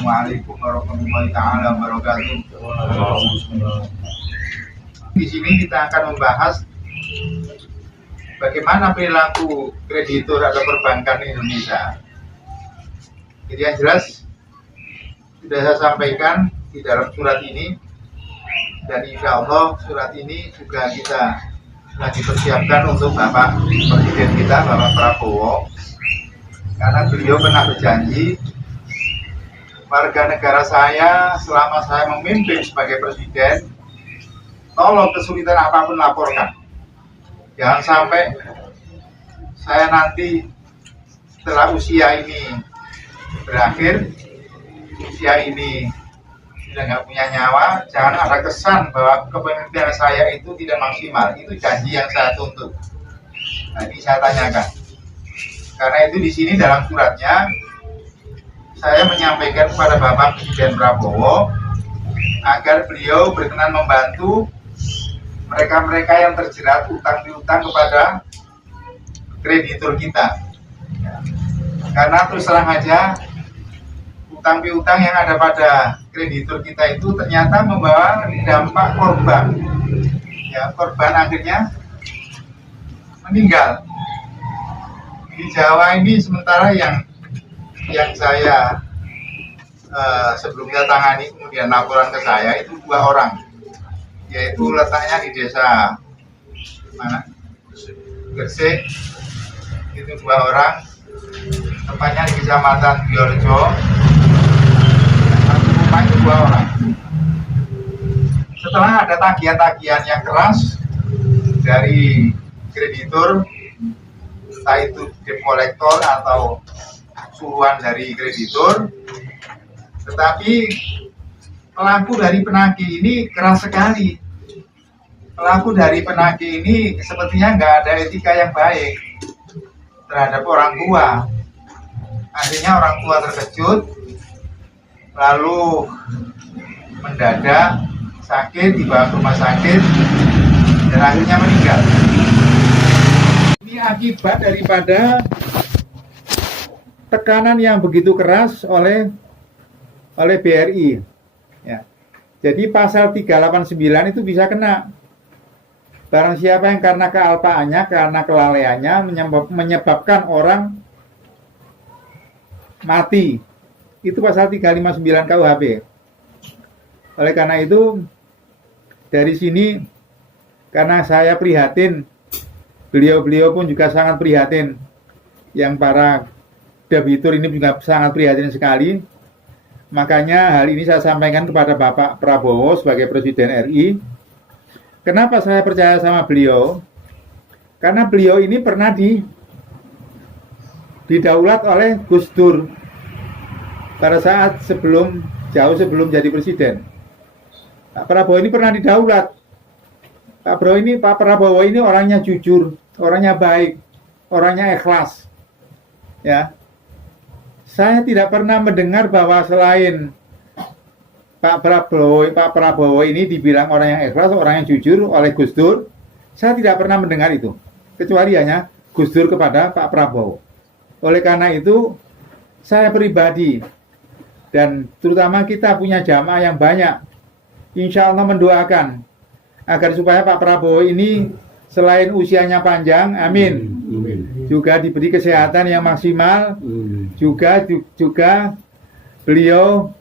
Assalamualaikum warahmatullahi taala wabarakatuh. Di sini kita akan membahas bagaimana perilaku kreditur atau perbankan Indonesia. Jadi yang jelas sudah saya sampaikan di dalam surat ini, dan insya Allah surat ini juga kita lagi persiapkan untuk Bapak Presiden kita, Bapak Prabowo, karena beliau pernah berjanji warga negara saya selama saya memimpin sebagai presiden, tolong kesulitan apapun laporkan. Jangan sampai saya nanti setelah usia ini berakhir, usia ini sudah nggak punya nyawa, jangan ada kesan bahwa kepemimpinan saya itu tidak maksimal. Itu janji yang saya tuntut. Nah, ini saya tanyakan. Karena itu di sini dalam suratnya saya menyampaikan kepada Bapak Presiden Prabowo agar beliau berkenan membantu mereka-mereka yang terjerat utang piutang kepada kreditur kita. Karena terus terang aja, utang piutang yang ada pada kreditur kita itu ternyata membawa dampak korban. Ya, korban akhirnya meninggal. Di Jawa ini sementara yang saya sebelumnya tangani kemudian laporan ke saya itu 2 orang, yaitu letaknya di desa mana, Gresik, itu 2 orang, tempatnya di kecamatan Biorjo, satu rumah itu 2 orang. Setelah ada tagihan-tagihan yang keras dari kreditur, entah itu debt collector atau suruhan dari kreditur, tetapi pelaku dari penagih ini keras sekali. Pelaku dari penagih ini sepertinya nggak ada etika yang baik terhadap orang tua. Akhirnya orang tua terkejut, lalu mendadak sakit, dibawa ke rumah sakit, dan akhirnya meninggal. Ini akibat daripada tekanan yang begitu keras oleh BRI. Ya. Jadi pasal 389 itu bisa kena. Barang siapa yang karena kealpaannya, karena kelalaiannya menyebabkan orang mati. Itu pasal 359 KUHP. Oleh karena itu, dari sini, karena saya prihatin, beliau-beliau pun juga sangat prihatin, yang para debitur ini juga sangat prihatin sekali. Makanya hal ini saya sampaikan kepada Bapak Prabowo sebagai Presiden RI. Kenapa saya percaya sama beliau? Karena beliau ini pernah didaulat oleh Gus Dur pada saat jauh sebelum jadi presiden. Pak Prabowo ini pernah didaulat. Pak Prabowo ini orangnya jujur, orangnya baik, orangnya ikhlas. Ya. Saya tidak pernah mendengar bahwa selain Pak Prabowo ini dibilang orang yang ikhlas, orang yang jujur oleh Gus Dur. Saya tidak pernah mendengar itu, kecuali hanya Gus Dur kepada Pak Prabowo. Oleh karena itu, saya pribadi dan terutama kita punya jamaah yang banyak, insya Allah mendoakan agar supaya Pak Prabowo ini selain usianya panjang, amin, juga diberi kesehatan yang maksimal, juga beliau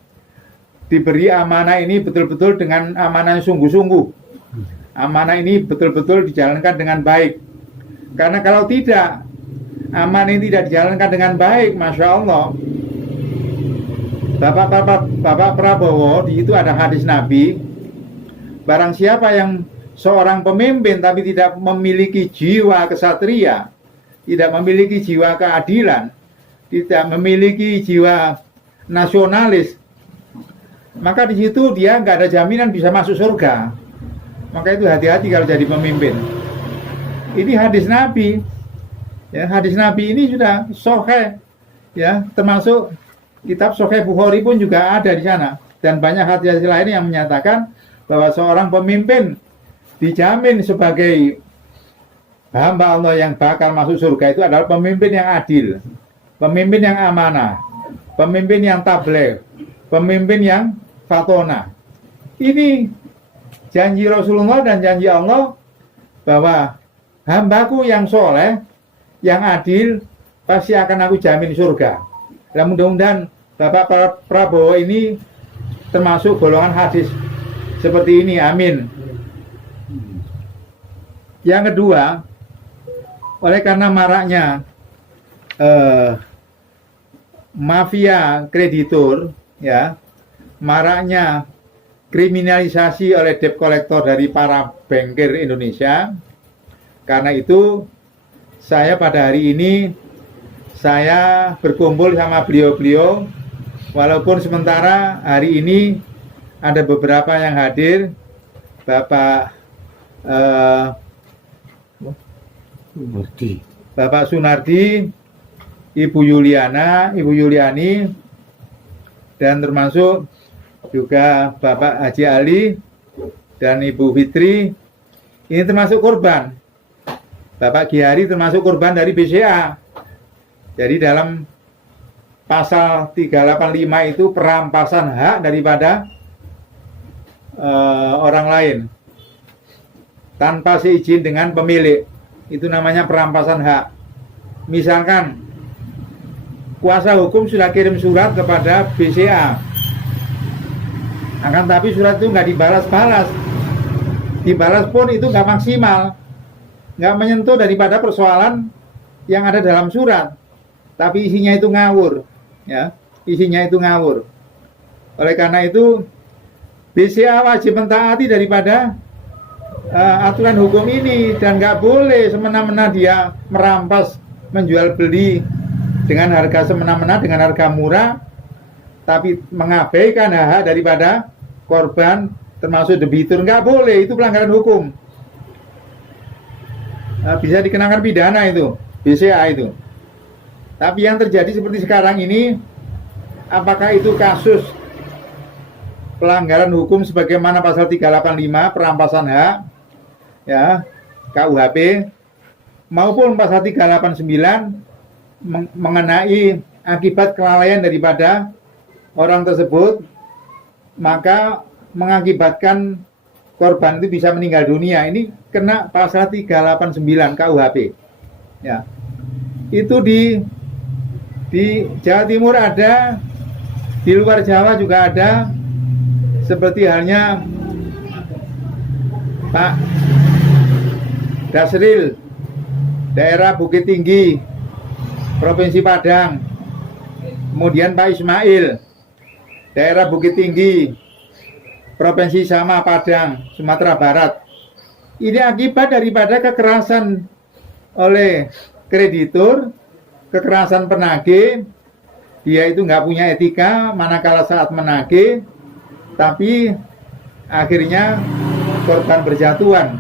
diberi amanah ini betul-betul dengan amanah yang sungguh-sungguh. Amanah ini betul-betul dijalankan dengan baik. Karena kalau tidak, amanah ini tidak dijalankan dengan baik, Masya Allah, Bapak Prabowo, di itu ada hadis Nabi, barang siapa yang seorang pemimpin tapi tidak memiliki jiwa kesatria, tidak memiliki jiwa keadilan, tidak memiliki jiwa nasionalis, maka di situ dia nggak ada jaminan bisa masuk surga. Maka itu hati-hati kalau jadi pemimpin. Ini hadis Nabi. Ya, hadis Nabi ini sudah sahih, ya, termasuk kitab Sahih Bukhari pun juga ada di sana, dan banyak hadis lain yang menyatakan bahwa seorang pemimpin dijamin sebagai hamba Allah yang bakal masuk surga itu adalah pemimpin yang adil, pemimpin yang amanah, pemimpin yang tabligh, pemimpin yang fatona. Ini janji Rasulullah dan janji Allah bahwa hambaku yang soleh, yang adil, pasti akan aku jamin surga. Dan mudah-mudahan Bapak Prabowo ini termasuk golongan hadis seperti ini, amin. Yang kedua, oleh karena maraknya mafia kreditur, ya, maraknya kriminalisasi oleh debt collector dari para bankir Indonesia. Karena itu saya pada hari ini saya berkumpul sama beliau-beliau, walaupun sementara hari ini ada beberapa yang hadir, Bapak Sunardi, Ibu Yuliana, Ibu Yuliani, dan termasuk juga Bapak Haji Ali dan Ibu Fitri. Ini termasuk korban. Bapak Gihari termasuk korban dari BCA. Jadi dalam pasal 385 itu perampasan hak daripada orang lain tanpa seizin dengan pemilik. Itu namanya perampasan hak. Misalkan kuasa hukum sudah kirim surat kepada BCA, akan tapi surat itu nggak dibalas-balas. Dibalas pun itu nggak maksimal, nggak menyentuh daripada persoalan yang ada dalam surat, tapi isinya itu ngawur, ya, isinya itu ngawur. Oleh karena itu BCA wajib mentaati daripada aturan hukum ini, dan nggak boleh semena-mena dia merampas, menjual beli dengan harga semena-mena, dengan harga murah, tapi mengabaikan hak daripada korban termasuk debitur. Nggak boleh, itu pelanggaran hukum. Bisa dikenakan pidana itu, BCA itu. Tapi yang terjadi seperti sekarang ini, apakah itu kasus pelanggaran hukum sebagaimana pasal 385 perampasan hak, ya, KUHP, maupun pasal 389 mengenai akibat kelalaian daripada orang tersebut, maka mengakibatkan korban itu bisa meninggal dunia. Ini kena pasal 389 KUHP. Ya. Itu di Jawa Timur ada, di luar Jawa juga ada, seperti halnya Pak Dasril, daerah Bukit Tinggi, Provinsi Padang. Kemudian Pak Ismail, daerah Bukit Tinggi, Provinsi sama Padang, Sumatera Barat. Ini akibat daripada kekerasan oleh kreditur, kekerasan penagih. Dia itu nggak punya etika manakala saat menagih, tapi akhirnya korban berjatuhan.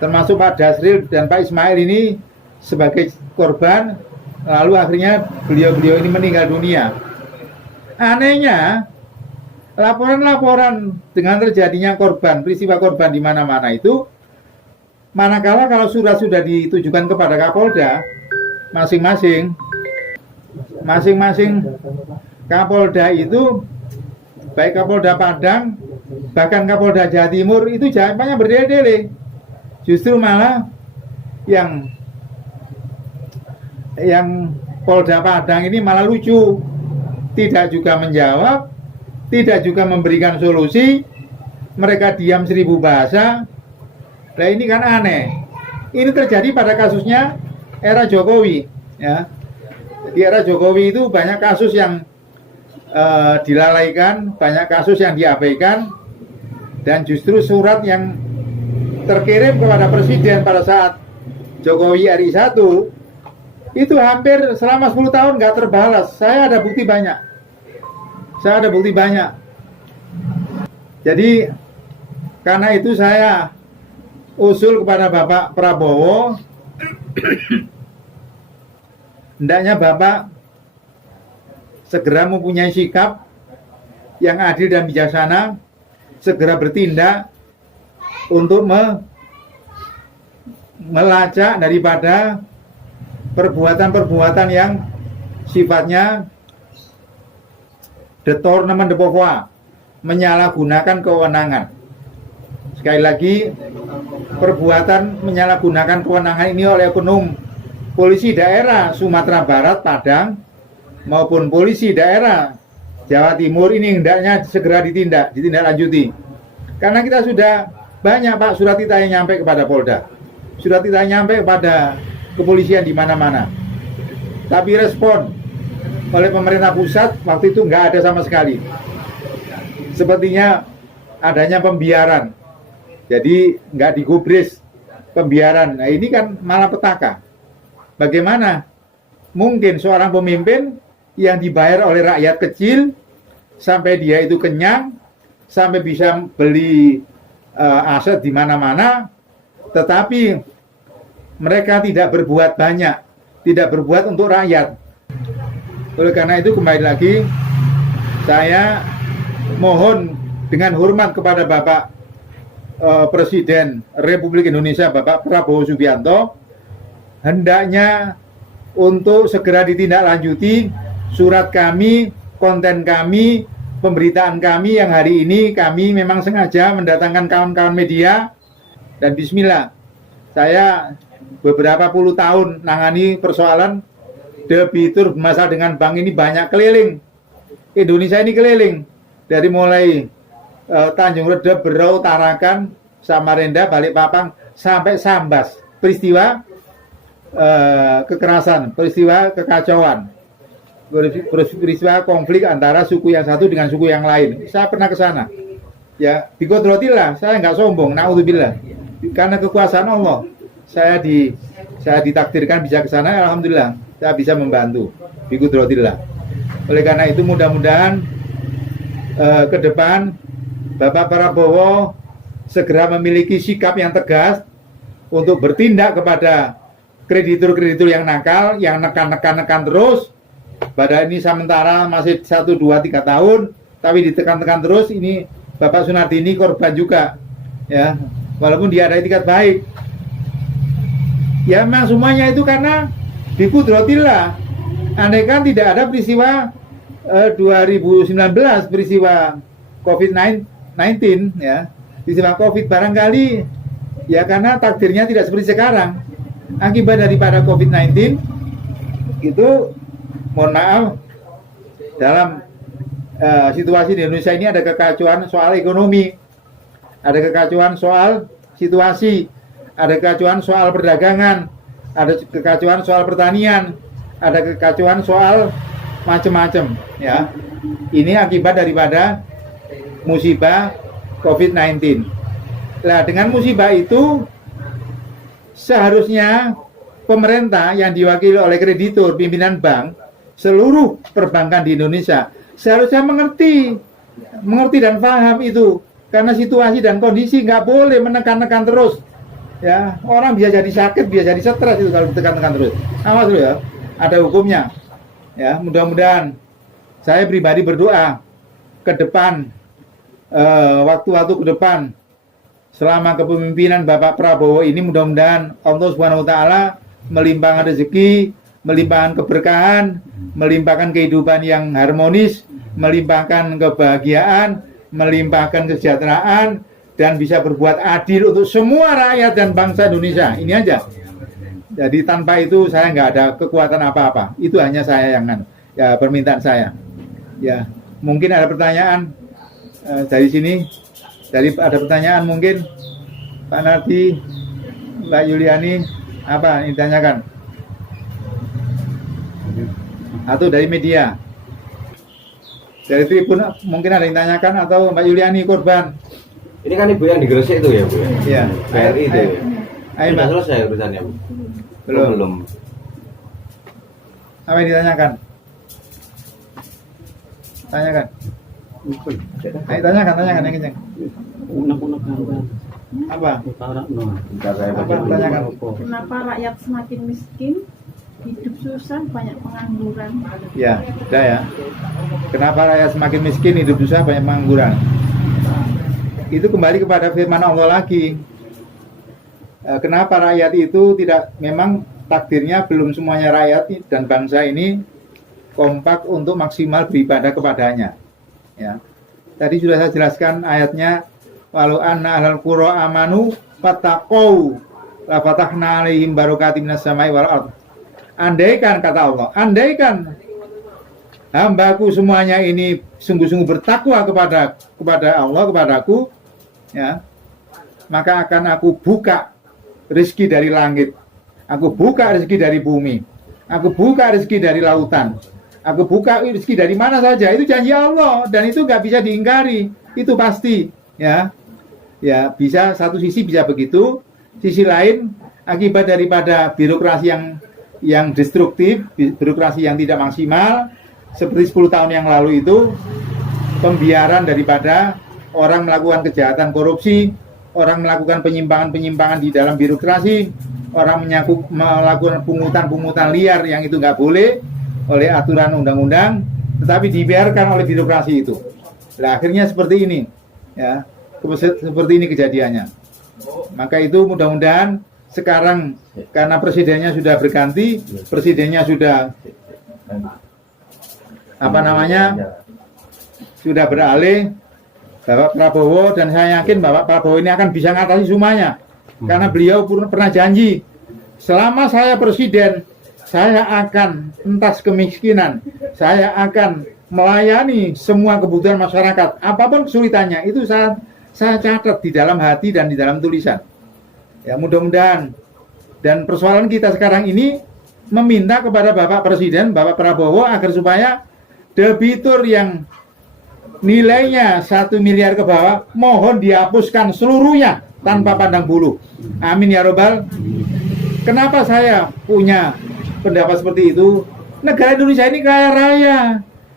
Termasuk Pak Dasril dan Pak Ismail ini sebagai korban, lalu akhirnya beliau-beliau ini meninggal dunia. Anehnya, laporan-laporan dengan terjadinya korban, peristiwa korban di mana-mana itu, manakala kalau surat sudah ditujukan kepada Kapolda, masing-masing Kapolda itu, baik Kapolda Padang, bahkan Kapolda Jawa Timur, itu jawabannya berdele-dele. Justru malah yang Polda Padang ini malah lucu, tidak juga menjawab, tidak juga memberikan solusi, mereka diam 1000 bahasa. Nah ini kan aneh. Ini terjadi pada kasusnya era Jokowi, ya. Di era Jokowi itu banyak kasus yang dilalaikan, banyak kasus yang diabaikan, dan justru surat yang terkirim kepada Presiden pada saat Jokowi RI 1 itu hampir selama 10 tahun nggak terbalas. Saya ada bukti banyak. Jadi karena itu saya usul kepada Bapak Prabowo, hendaknya Bapak segera mempunyai sikap yang adil dan bijaksana, segera bertindak untuk melacak daripada perbuatan-perbuatan yang sifatnya de tournement de pouvoir, menyalahgunakan kewenangan. Sekali lagi, perbuatan menyalahgunakan kewenangan ini oleh oknum polisi daerah Sumatera Barat, Padang, maupun polisi daerah Jawa Timur ini hendaknya segera ditindaklanjuti. Karena kita sudah banyak Pak surat kita yang nyampe kepada Polda, surat kita yang nyampe kepada kepolisian di mana-mana. Tapi respon oleh pemerintah pusat waktu itu nggak ada sama sekali. Sepertinya adanya pembiaran, jadi nggak digubris, pembiaran. Nah ini kan malapetaka. Bagaimana mungkin seorang pemimpin yang dibayar oleh rakyat kecil sampai dia itu kenyang, sampai bisa beli aset di mana-mana, tetapi mereka tidak berbuat banyak, tidak berbuat untuk rakyat. Oleh karena itu kembali lagi saya mohon dengan hormat kepada Bapak Presiden Republik Indonesia Bapak Prabowo Subianto, hendaknya untuk segera ditindaklanjuti surat kami, konten kami, pemberitaan kami yang hari ini kami memang sengaja mendatangkan kawan-kawan media. Dan bismillah, saya beberapa puluh tahun nangani persoalan debitur bermasalah dengan bank ini banyak keliling. Indonesia ini keliling dari mulai Tanjung Redep, Berau, Tarakan, Samarinda, Balikpapan sampai Sambas. Peristiwa kekerasan, peristiwa kekacauan, peristiwa konflik antara suku yang satu dengan suku yang lain. Saya pernah ke sana. Ya, biqodrotillah, saya nggak sombong, naudzubillah. Karena kekuasaan Allah, saya ditakdirkan bisa ke sana, alhamdulillah, saya bisa membantu. Biqodrotillah. Oleh karena itu mudah-mudahan ke depan Bapak Prabowo segera memiliki sikap yang tegas untuk bertindak kepada kreditur-kreditur yang nakal, yang nekan terus. Pada ini sementara masih 1, 2, 3 tahun, tapi ditekan-tekan terus. Ini Bapak Sunardi ini korban juga, ya. Walaupun dia ada etikat baik, ya memang semuanya itu karena biqudrotillah. Andai kan tidak ada peristiwa 2019, peristiwa COVID-19, ya, peristiwa COVID barangkali, ya karena takdirnya tidak seperti sekarang. Akibat daripada COVID-19 itu, mohon maaf, dalam situasi di Indonesia ini ada kekacauan soal ekonomi, ada kekacauan soal situasi, ada kekacauan soal perdagangan, ada kekacauan soal pertanian, ada kekacauan soal macam-macam, ya. Ini akibat daripada musibah COVID-19. Nah, dengan musibah itu seharusnya pemerintah yang diwakili oleh kreditur, pimpinan bank, seluruh perbankan di Indonesia seharusnya mengerti dan paham itu, karena situasi dan kondisi nggak boleh menekan-nekan terus, ya. Orang bisa jadi sakit, bisa jadi stres itu kalau ditekan-tekan terus. Awas dulu ya, ada hukumnya, ya. Mudah-mudahan, saya pribadi berdoa ke depan, waktu-waktu ke depan, selama kepemimpinan Bapak Prabowo ini, mudah-mudahan Allah Subhanahu wa Ta'ala melimpahkan rezeki, melimpahkan keberkahan, melimpahkan kehidupan yang harmonis, melimpahkan kebahagiaan, melimpahkan kesejahteraan, dan bisa berbuat adil untuk semua rakyat dan bangsa Indonesia. Ini aja. Jadi tanpa itu saya nggak ada kekuatan apa-apa. Itu hanya saya yang ya, permintaan saya. Ya, mungkin ada pertanyaan dari sini. Dari ada pertanyaan mungkin Pak Nardi, Mbak Yuliani, apa yang ditanyakan? Atau dari media, dari Tribun mungkin ada yang ditanyakan, atau Mbak Yuliani korban. Ini kan ibu yang di Gresik itu ya Bu? Iya. BRI itu. Ayo Mbak. Selesai urusannya Bu? Belum. Apa yang ditanyakan? Tanyakan. Ayo tanyakan yang kencang. Apa? Apa tanyakan? Kenapa rakyat semakin miskin, hidup susah, banyak pengangguran? Ya, sudah ya. Kenapa rakyat semakin miskin, hidup susah, banyak pengangguran? Itu kembali kepada firman Allah lagi. Kenapa rakyat itu tidak, memang takdirnya belum semuanya rakyat dan bangsa ini kompak untuk maksimal beribadah kepadanya. Ya. Tadi sudah saya jelaskan ayatnya, walau anna ahlal qura amanu fattaqau la fatahna alaihim barakatim minas samai wal ard. Andaikan, kata Allah, andaikan hambaku semuanya ini sungguh-sungguh bertakwa kepada Allah, kepadaku, ya, maka akan aku buka rezeki dari langit, aku buka rezeki dari bumi, aku buka rezeki dari lautan, aku buka rezeki dari mana saja. Itu janji Allah dan itu nggak bisa diingkari, itu pasti, ya. Ya, bisa satu sisi bisa begitu, sisi lain akibat daripada birokrasi yang destruktif, birokrasi yang tidak maksimal, seperti 10 tahun yang lalu itu, pembiaran daripada orang melakukan kejahatan korupsi, orang melakukan penyimpangan-penyimpangan di dalam birokrasi, orang melakukan pungutan-pungutan liar yang itu nggak boleh oleh aturan undang-undang, tetapi dibiarkan oleh birokrasi itu. Nah, akhirnya seperti ini, ya, seperti ini kejadiannya. Maka itu mudah-mudahan sekarang karena presidennya sudah berganti, presidennya sudah sudah beralih Bapak Prabowo, dan saya yakin Bapak Prabowo ini akan bisa mengatasi semuanya karena beliau pernah janji, selama saya presiden saya akan entas kemiskinan, saya akan melayani semua kebutuhan masyarakat apapun kesulitannya. Itu saya catat di dalam hati dan di dalam tulisan. Ya, mudah-mudahan. Dan persoalan kita sekarang ini meminta kepada Bapak Presiden, Bapak Prabowo, agar supaya debitur yang nilainya 1 miliar ke bawah mohon dihapuskan seluruhnya tanpa pandang bulu. Amin ya robbal. Kenapa saya punya pendapat seperti itu? Negara Indonesia ini kaya raya.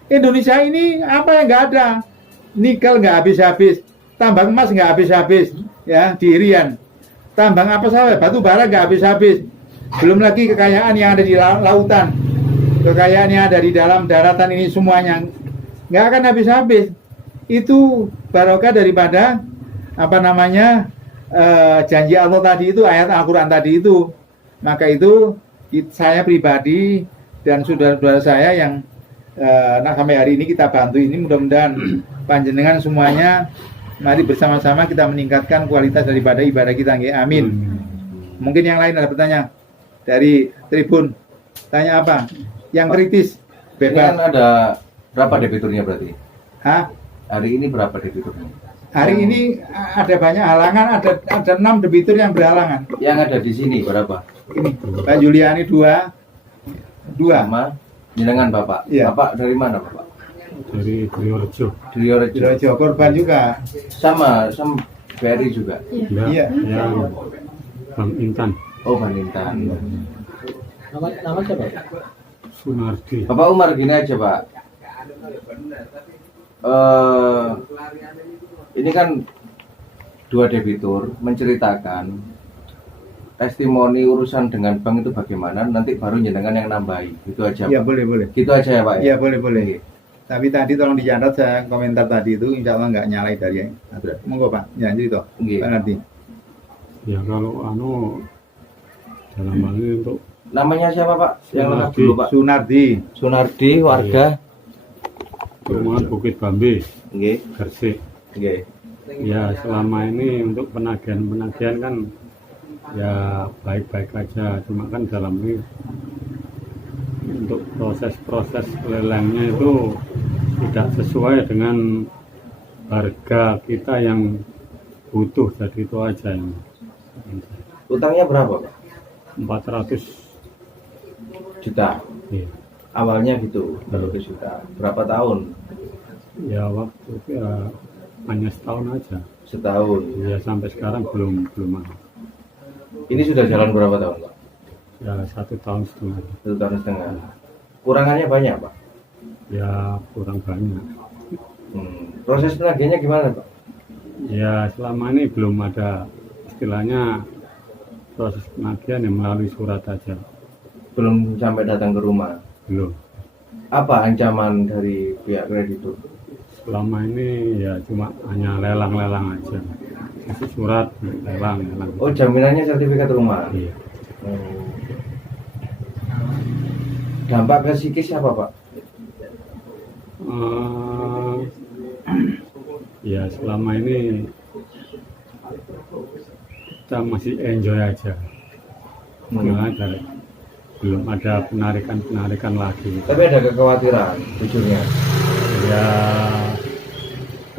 Indonesia ini apa yang nggak ada? Nikel nggak habis-habis, tambang emas nggak habis-habis, ya, di Irian. Tambang apa saja, batu bara nggak habis-habis. Belum lagi kekayaan yang ada di lautan, kekayaan yang ada di dalam daratan ini semuanya nggak akan habis-habis. Itu barokah daripada janji Allah tadi itu, ayat Al-Quran tadi itu. Maka itu saya pribadi dan saudara-saudara saya yang sampai hari ini kita bantu ini, mudah-mudahan panjenengan semuanya mari bersama-sama kita meningkatkan kualitas daripada ibadah kita. Amin. Mungkin yang lain ada pertanyaan dari tribun. Tanya apa? Yang kritis. Ini kan ada berapa debiturnya berarti? Hah? Hari ini berapa debiturnya? Hari ini ada banyak halangan, ada 6 debitur yang berhalangan. Yang ada di sini berapa? Ini Pak Juliani 2. Sama jenengan Bapak. Iya. Bapak dari mana Bapak? Dari Triorejo. Triorejo. Korban juga. Sama BRI juga. Iya. Yang Bang Intan. Oh, Bang Intan. Nama siapa? Sunardi. Bapak Umar, gini aja Pak. Ini kan 2 debitur menceritakan testimoni urusan dengan bank itu bagaimana, nanti baru jenengan yang nambahi. Gitu aja. Iya, Pak. boleh. Gitu aja ya Pak. Iya, boleh. Tapi tadi tolong dicatat, saya komentar tadi itu insya Allah nggak nyalai dari monggo Pak. Ya, jadi toh. Nggih. Pak Nardi. Ya kalau dalam hal ini untuk Namanya siapa Pak? Yang lengkap Sunardi. dulu Pak. Sunardi, warga perumahan Bukit Bambi, nggih. Gresik. Nggih. Ya selama ini untuk penagihan kan ya baik-baik aja, cuma kan dalam ini untuk proses lelangnya itu tidak sesuai dengan harga kita yang butuh, jadi itu aja yang Utangnya berapa Pak? 400 Juta. ya. Awalnya gitu, baru ke juta. Berapa tahun? Ya waktu itu ya hanya setahun aja, Setahun. ya sampai sekarang belum ada. Ini sudah jalan berapa tahun Pak? Ya 1,5 tahun. 1,5 tahun. Kurangannya banyak Pak? Ya kurang banyak. Proses penagihannya gimana Pak? Ya selama ini belum ada istilahnya proses penagihan yang melalui surat aja, Belum sampai datang ke rumah. belum. Apa ancaman dari pihak kreditur? Selama ini ya cuma hanya lelang-lelang aja, kasih surat lelang. Oh, jaminannya sertifikat rumah. Iya. Dampak ke psikis apa Pak? Ya selama ini kita masih enjoy aja. Belum ada penarikan lagi. Tapi ada kekhawatiran, jujurnya. Ya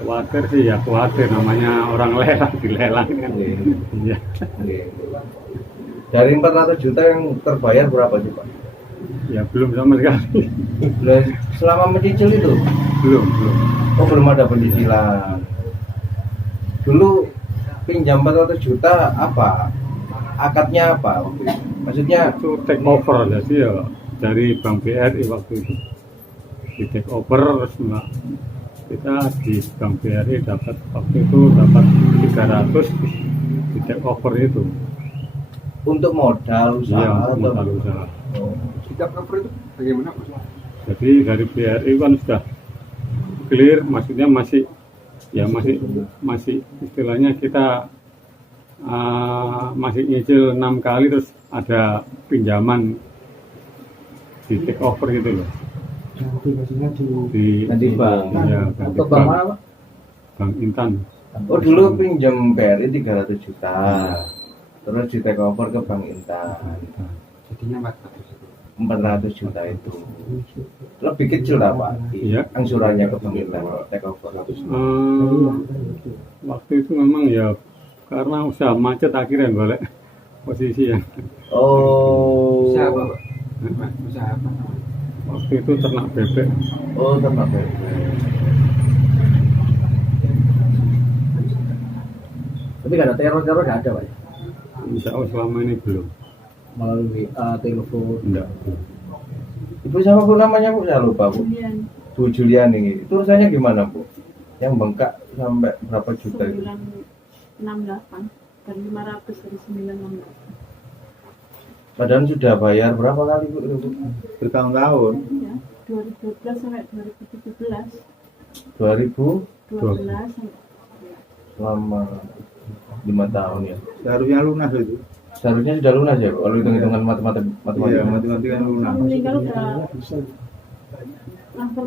khawatir sih ya khawatir, namanya orang lelang dilelang kan. Iya. Dari 400 juta yang terbayar berapa sih Pak? Ya belum sama sekali. Selama mencicil itu? Belum. Oh belum ada pencicilan. Dulu pinjam 400 juta apa? Akadnya apa? Maksudnya Itu take over aja sih ya dari Bank BRI waktu itu. Di take over terus kita di Bank BRI dapat waktu itu dapat 300 di take over itu. untuk modal usaha Iya, atau modal usaha. Oh. Sikap cover itu bagaimana Mas? Jadi dari BRI kan sudah clear, maksudnya masih istilahnya kita masih nyicil 6 kali terus ada pinjaman di take over gitu loh. Ganti bank. Ya, ganti Untuk bank mana, Pak? Bank Intan. Oh dulu pinjam BRI 300 juta, terus di take over ke Bank Intan Jadinya 400 juta itu. Lebih kecil lah Pak, Iya. angsurannya ke Bank Intan take over. Waktu itu memang ya karena usaha macet akhirnya golek posisi yang Oh. usaha apa Pak? Usaha apa? waktu itu ternak bebek. Oh ternak bebek. Tapi nggak ada teror nggak ada, Pak. Insya Allah selama ini belum. Melalui telepon. Enggak. Ibu siapa Bu namanya Bu? Saya lupa Bu. Julian Bu Julian ini. Itu urusannya gimana Bu? Yang bengkak sampai berapa juta itu? 968 dari 500 dari 968. Padahal sudah bayar berapa kali Bu? Itu, Bu? bertahun-tahun. Ya, 2012 sampai 2017. 2000 12 sampai selama 5 tahun ya. Seharusnya lunas itu. Seharusnya sudah lunas ya Bu? Kalau hitung-hitungan matematika. Iya, matematika lunas. meninggal udah hampir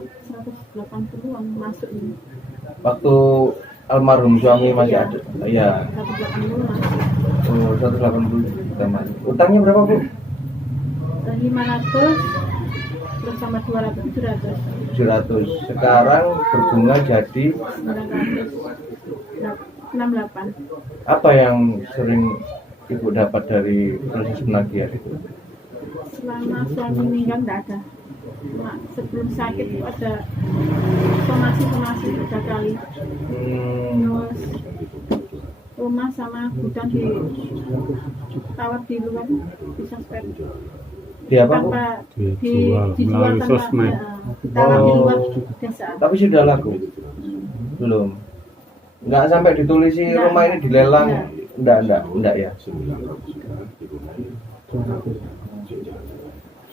180-an masuk ini. Waktu almarhum suami masih ada. Iya. 180-an. Oh, 180 juta masih. Utangnya berapa Bu? Dari 500 terus sama 200 700. 700. Sekarang berbunga jadi 968. apa yang sering Ibu dapat dari proses penagihan itu? Selama suami meninggal nggak ada. Cuma sebelum sakit itu ada somasi 3 kali. Terus rumah sama gudang di tawar di luar bisa spare. Di apa Bu? Tanpa Dijual dijual melalui tanpa sosmed. tawar di luar Oh. desa. Tapi sudah laku? Belum. Nggak sampai ditulisi Nggak. rumah ini dilelang? Enggak ya.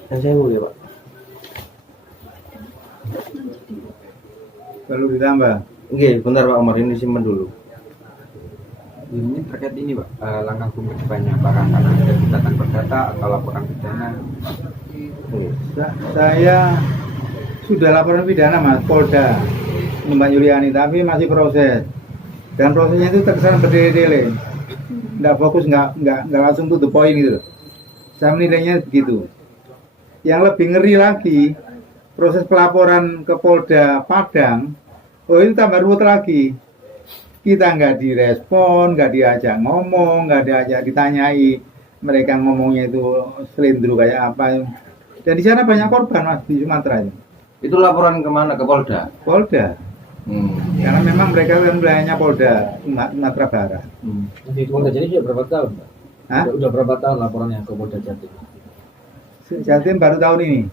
Dan saya ya Pak. Perlu ditambah. Oke, bentar Pak Omar ini simpen dulu. Ini terkait ini Pak, langkah hukum kedepannya apakah akan ada gugatan perdata atau laporan pidana? Oke. Saya sudah laporan pidana Mas Polda Mbak Yuliani, tapi masih proses. Dan prosesnya itu terkesan berdele-dele. Nggak fokus, nggak langsung to the point gitu. Saya menilainya begitu. Yang lebih ngeri lagi, proses pelaporan ke Polda Padang, oh itu tambah ruwet lagi. Kita nggak direspon, nggak diajak ngomong, nggak diajak ditanyai. Mereka ngomongnya itu selindro kayak apa. Dan di sana banyak korban Mas, di Sumatera itu. Itu laporan kemana? Ke Polda? Polda. Karena memang mereka kan wilayahnya Polda Sumatera Barat. Di Polda Jatim sudah berapa tahun, Pak? Hah? Udah berapa tahun laporannya ke Polda Jatim? Jatim baru tahun ini.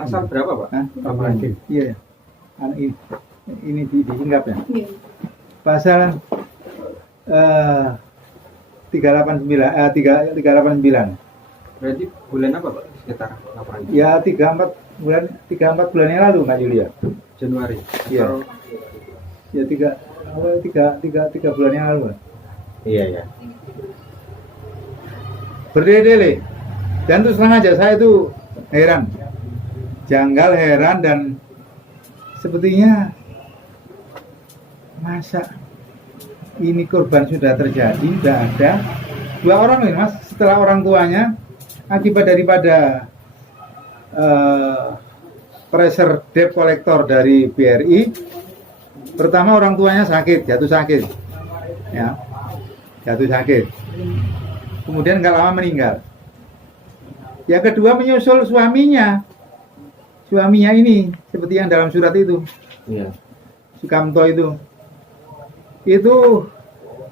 Pasal berapa Pak? Hah? Apalagi? Iya. Ini disingkap ya. Iya. Pasal 389. Berarti bulan apa Pak sekitar laporan? Ya 3-4 bulan yang lalu Mbak Yulia. Januari. Iya. Atau Ya 3 bulan yang lalu. Iya ya. Berdele-dele. Dan terus terang aja saya itu heran. Janggal, heran, dan sepertinya masa ini korban sudah terjadi, sudah ada 2 orang ini mas, setelah orang tuanya akibat daripada pressure debt collector dari BRI. Pertama orang tuanya sakit, jatuh sakit, ya, jatuh sakit. Kemudian nggak lama meninggal. Yang kedua menyusul suaminya ini seperti yang dalam surat itu, Iya. Sukamto itu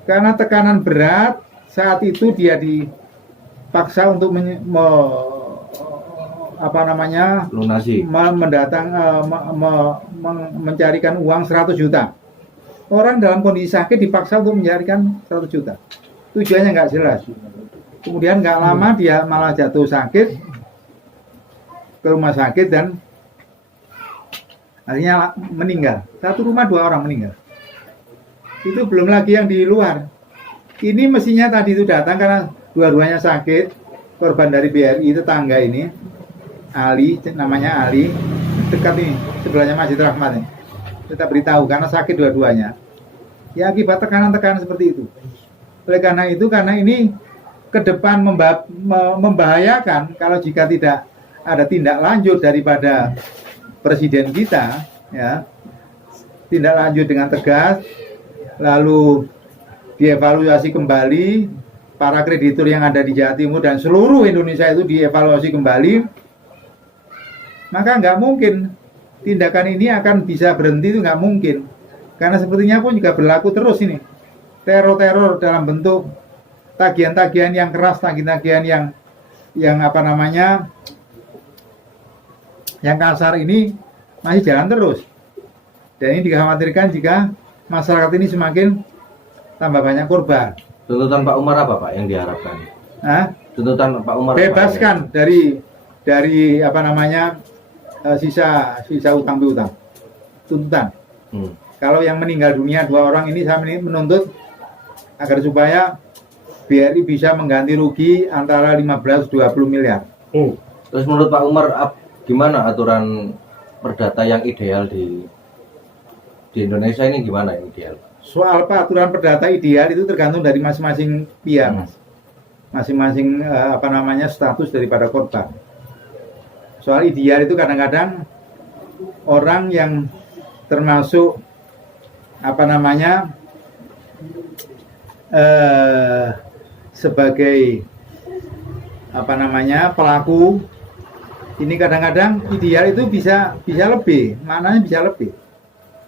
karena tekanan berat saat itu dia dipaksa untuk Lunasi. mencarikan uang 100 juta. Orang dalam kondisi sakit dipaksa untuk mencarikan 100 juta. Tujuannya nggak jelas. Kemudian nggak lama dia malah jatuh sakit ke rumah sakit dan akhirnya meninggal. Satu rumah 2 orang meninggal. Itu belum lagi yang di luar. Ini mestinya tadi itu datang karena dua-duanya sakit. Korban dari BRI tetangga ini, Ali, namanya Ali, dekat nih, sebelahnya Masjid Rahmat nih. Kita beritahu karena sakit dua-duanya. Ya akibat tekanan-tekanan seperti itu. Oleh karena itu, karena ini ke depan membahayakan kalau jika tidak ada tindak lanjut daripada presiden kita, ya, tindak lanjut dengan tegas, lalu dievaluasi kembali para kreditur yang ada di Jawa Timur dan seluruh Indonesia itu dievaluasi kembali, maka nggak mungkin tindakan ini akan bisa berhenti, itu nggak mungkin. Karena sepertinya pun juga berlaku terus ini teror-teror dalam bentuk tagihan-tagihan yang keras, tagihan-tagihan yang apa namanya, yang kasar ini masih jalan terus. Dan ini dikhawatirkan jika masyarakat ini semakin tambah banyak korban. Tuntutan Pak Umar apa Pak yang diharapkan? Hah? Tuntutan Pak Umar Bebaskan dari apa namanya sisa utang piutang. Tuntutan. Kalau yang meninggal dunia 2 orang ini, saya menuntut agar supaya BRI bisa mengganti rugi antara 15-20 miliar. Terus menurut Pak Umar gimana aturan perdata yang ideal di Indonesia ini, gimana yang ideal? Soal aturan perdata ideal itu tergantung dari masing-masing pihak, Mas. Masing-masing apa namanya status daripada korban. Soal ideal itu kadang-kadang orang yang termasuk apa namanya sebagai apa namanya pelaku ini, kadang-kadang ideal itu bisa lebih, maknanya bisa lebih.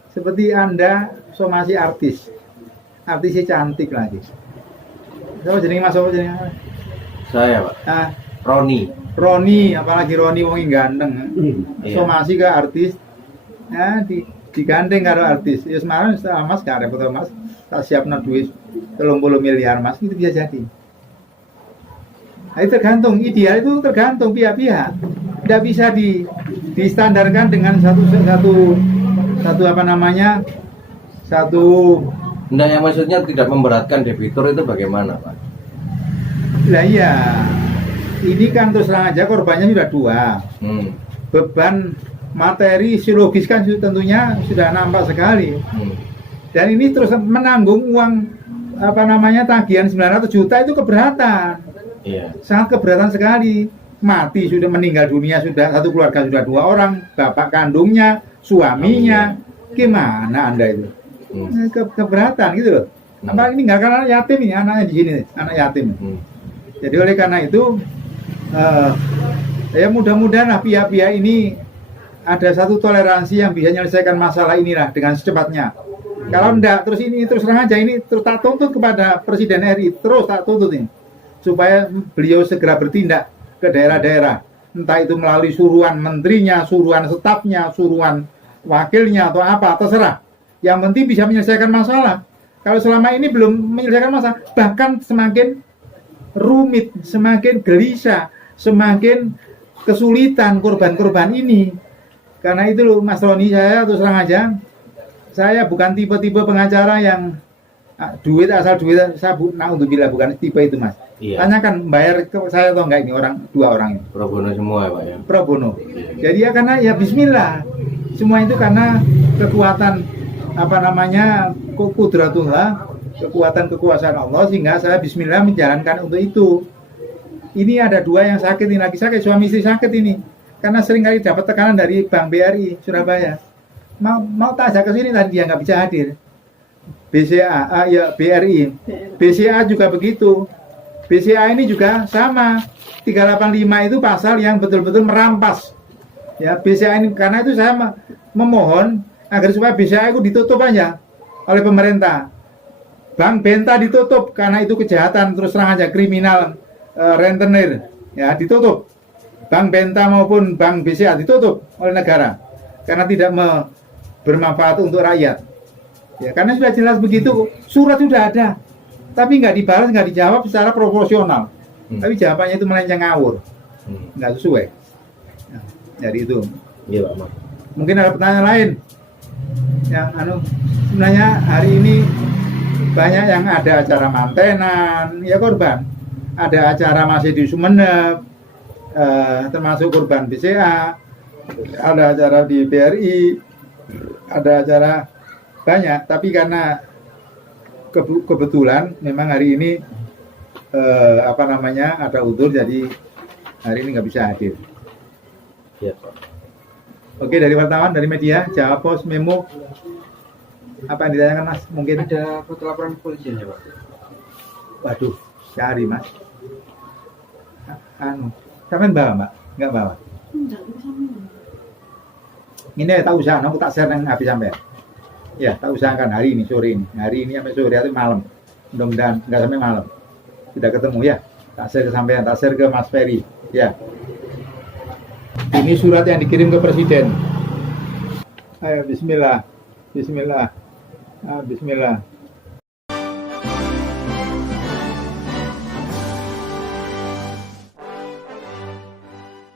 Seperti Anda somasi artisnya cantik lagi. Siapa jenenge Mas, apa jenenge? Saya Pak. Roni, apalagi Roni wong ganteng. Somasi ke artis, ya digandeng karo artis. Ya Semarang Mas gak repot Mas. Tak siapna duit 30 miliar Mas, itu bisa jadi. Nah, itu tergantung, ideal itu tergantung pihak-pihak. Tidak bisa distandarkan dengan satu apa namanya, Nah, yang maksudnya tidak memberatkan debitur itu bagaimana Pak? Lah iya, ini kan terus terang aja korbannya sudah 2. Beban materi psikologis kan tentunya sudah nampak sekali. Dan ini terus menanggung uang apa namanya tagihan 900 juta itu keberatan. Iya. Sangat keberatan sekali. Mati sudah, meninggal dunia sudah, satu keluarga sudah 2 orang, bapak kandungnya, suaminya. Gimana Anda itu? Keberatan gitu loh. Apa ini nggak, karena yatim ini, anaknya di sini, anak yatim. Jadi oleh karena itu ya mudah-mudahan pihak-pihak ini ada satu toleransi yang bisa menyelesaikan masalah inilah dengan secepatnya. Kalau enggak, terus terang aja ini terus tak tuntut kepada Presiden RI, terus tak tuntut ini supaya beliau segera bertindak ke daerah-daerah, entah itu melalui suruhan menterinya, suruhan stafnya, suruhan wakilnya atau apa, terserah. Yang penting bisa menyelesaikan masalah. Kalau selama ini belum menyelesaikan masalah, bahkan semakin rumit, semakin gelisah, semakin kesulitan korban-korban ini. Karena itu loh Mas Roni, saya terus terang aja, saya bukan tipe-tipe pengacara yang duit asal duit, saya naudzubillah bukan tipe itu Mas. Iya. Tanyakan bayar ke saya atau enggak ini dua orang ini. Pro bono semua ya Pak ya. Pro bono. Jadi ya karena ya bismillah. Semua itu karena kekuatan apa namanya kudratullah, kekuatan kekuasaan Allah, sehingga saya bismillah menjalankan untuk itu. Ini ada dua yang sakit, ini lagi sakit, suami istri sakit ini, karena sering kali dapat tekanan dari Bank BRI Surabaya. Mau tak ajak ke sini, tadi dia nggak bisa hadir. BCA, ya BRI, BCA juga begitu. BCA ini juga sama, 385 itu pasal yang betul-betul merampas. Ya, BCA ini, karena itu saya memohon agar supaya BCA itu ditutup aja oleh pemerintah. Bank Benta ditutup karena itu kejahatan, terus terang aja kriminal, rentenir, ya ditutup. Bank Benta maupun Bank BCA ditutup oleh negara karena tidak bermanfaat untuk rakyat. Ya, karena sudah jelas begitu, surat sudah ada, tapi nggak dibalas, nggak dijawab secara proporsional. Tapi jawabannya itu melenceng ngawur, nggak sesuai. Nah, jadi itu. Iya, Pak. Mungkin ada pertanyaan lain yang sebenarnya hari ini banyak yang ada acara mantenan, ya korban, ada acara masih di Sumeneb, termasuk korban BCA, ada acara di BRI, ada acara banyak, tapi karena kebetulan memang hari ini ada udur, jadi hari ini nggak bisa hadir. Iya, Pak. Oke, dari wartawan, dari media, Jawa Pos, Memo, apa yang ditanyakan Mas? Mungkin Ada foto laporan kepolisian ya Pak? waduh, cari Mas. Sampai bawa Mbak? Nggak bawa? Enggak bisa. Ini tak usaha, aku tak share yang habis sampai. Ya, tak usahakan hari ini, sore ini. Hari ini sampai sore atau malam. Mudah-mudahan nggak sampai malam. Sudah ketemu ya. Tak share ke sampean, tak share ke Mas Ferry. Ya. Ini surat yang dikirim ke Presiden. Ayo, bismillah. Bismillah. Bismillah.